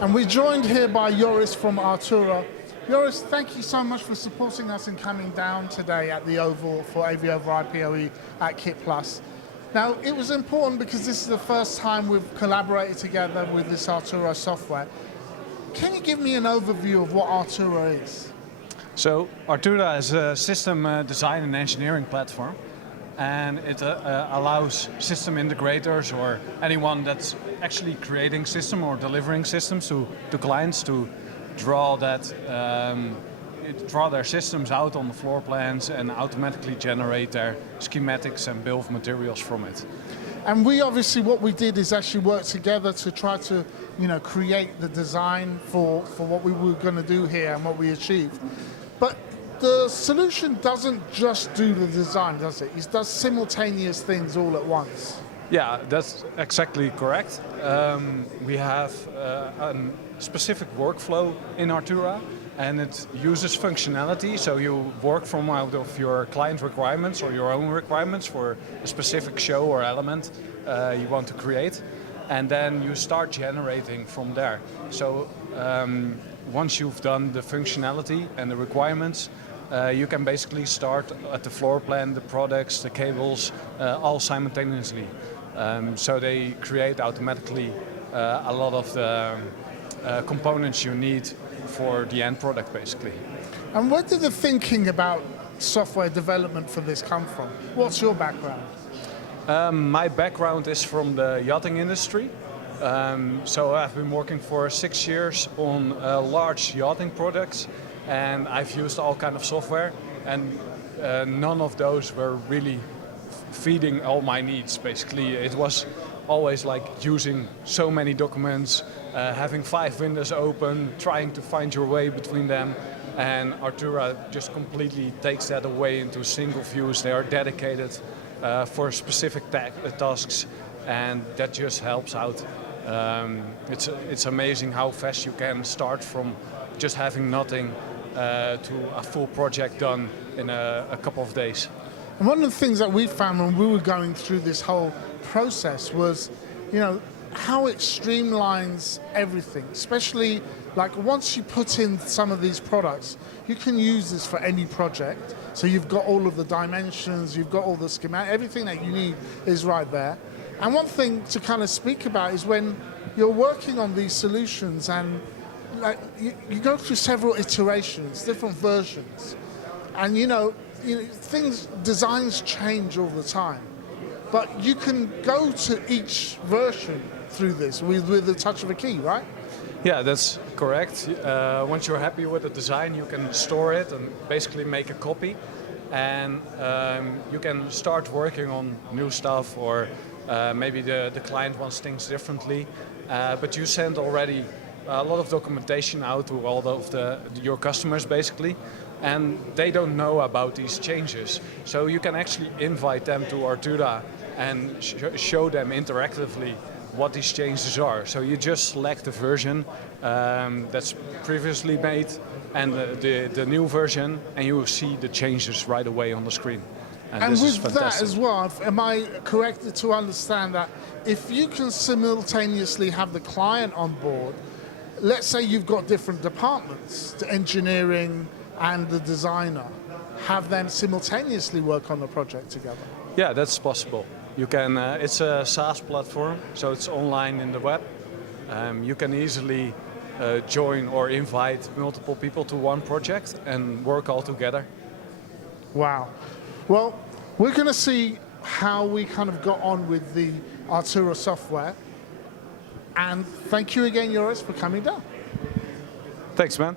And we're joined here by Joris from Artura. Joris, thank you so much for supporting us and coming down today at the Oval for AVoIPoE at KitPlus. Now, it was important because this is the first time we've collaborated together with this Artura software. Can you give me an overview of what Artura is? So, Artura is a system design and engineering platform, and it allows system integrators or anyone that's actually creating system or delivering systems to clients to draw their systems out on the floor plans and automatically generate their schematics and bill of materials from it. And what we did is actually work together to try to, create the design for what we were going to do here and what we achieved. But the solution doesn't just do the design, does it? It does simultaneous things all at once. Yeah, that's exactly correct. We have a specific workflow in Artura, and it uses functionality, so you work from out of your client requirements or your own requirements for a specific show or element you want to create, and then you start generating from there. So once you've done the functionality and the requirements, you can basically start at the floor plan, the products, the cables, all simultaneously. So they create automatically a lot of the components you need for the end product, basically. And where did the thinking about software development for this come from? What's your background? My background is from the yachting industry. So I've been working for 6 years on large yachting products, and I've used all kind of software, and none of those were really feeding all my needs, basically. It was always like using so many documents, having 5 windows open, trying to find your way between them, and Artura just completely takes that away into single views. They are dedicated for specific tasks, and that just helps out. It's amazing how fast you can start from just having nothing to a full project done in a couple of days. And one of the things that we found when we were going through this whole process was, how it streamlines everything, especially like once you put in some of these products, you can use this for any project. So you've got all of the dimensions, you've got all the schematic, everything that you need is right there. And one thing to kind of speak about is when you're working on these solutions and you go through several iterations, different versions, and designs change all the time. But you can go to each version through this with the touch of a key, right? Yeah, that's correct. Once you're happy with the design, you can store it and basically make a copy. And you can start working on new stuff, or maybe the client wants things differently. But you send already a lot of documentation out to all of your customers, basically. And they don't know about these changes. So you can actually invite them to Artura and show them interactively what these changes are. So you just select the version that's previously made and the new version, and you will see the changes right away on the screen. And with that as well, am I correct to understand that if you can simultaneously have the client on board, let's say you've got different departments, the engineering and the designer, have them simultaneously work on the project together? Yeah, that's possible. You can. It's a SaaS platform, so it's online in the web. You can easily join or invite multiple people to one project and work all together. Wow. Well, we're going to see how we kind of got on with the Artura software. And thank you again, Joris, for coming down. Thanks, man.